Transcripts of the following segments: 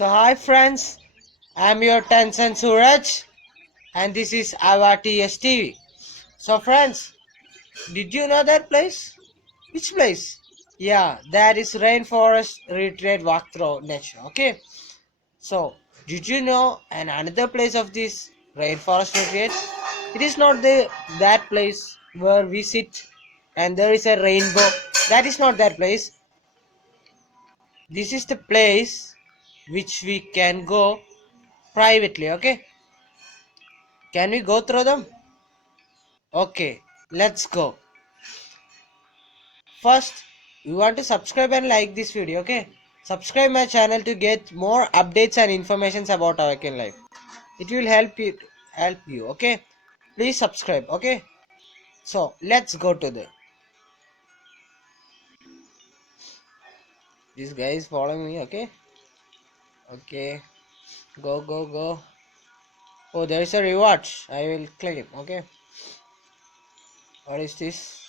So hi friends, I'm your Tencent Suraj and this is our TSTV. So friends, did you know that place? Which place? Yeah, that is rainforest retreat walkthrough nature. Okay. So did you know another place of this rainforest retreat? It is not the that place where we sit and there is a rainbow. That is not that place. This is the place which we can go privately. Okay. Can we go through them? Okay, let's go. First, you want to subscribe and like this video, okay? Subscribe my channel to get more updates and informations about Awaken Life. It will help you, okay? Please subscribe, okay? So let's go to the. This guy is following me, okay? Okay, go. Oh, there is a reward. I will claim, okay? What is this?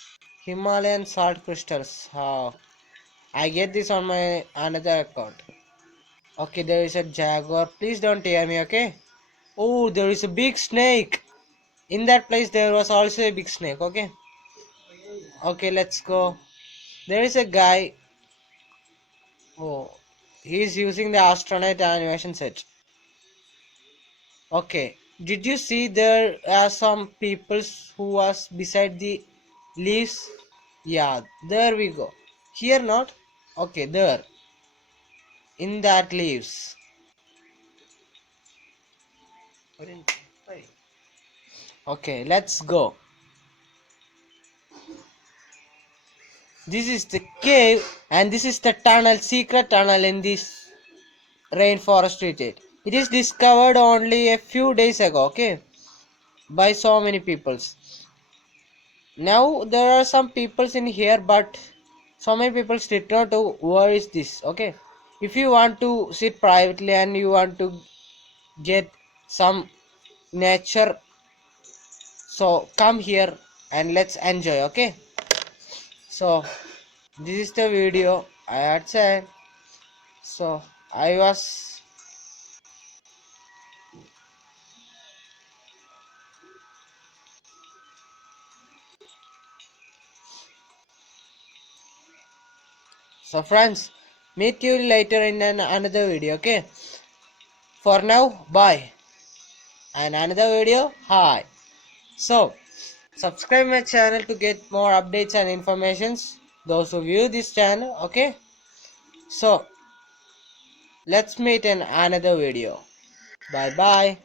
Himalayan salt crystals. How? I get this on my another account. Okay, there is a jaguar. Please don't tear me, okay? Oh, there is a big snake. In that place, there was also a big snake, okay? Okay, let's go. There is a guy. Oh, he's using the astronaut animation set. Okay, did you see there are some people who was beside the leaves? Yeah, there we go. Here not? Okay, there. In that leaves. Okay, let's go. This is the cave and this is the tunnel, secret tunnel in this rainforest retreat. It is discovered only a few days ago, okay, by so many peoples. Now there are some peoples in here, but so many people did not know where is this, okay. If you want to sit privately and you want to get some nature, so come here and let's enjoy, okay. So this is the video I had said. So I was so friends, meet you later in another video, okay. For now, bye. And another video, hi. So subscribe my channel to get more updates and informations, those who view this channel, okay. So let's meet in another video. Bye bye.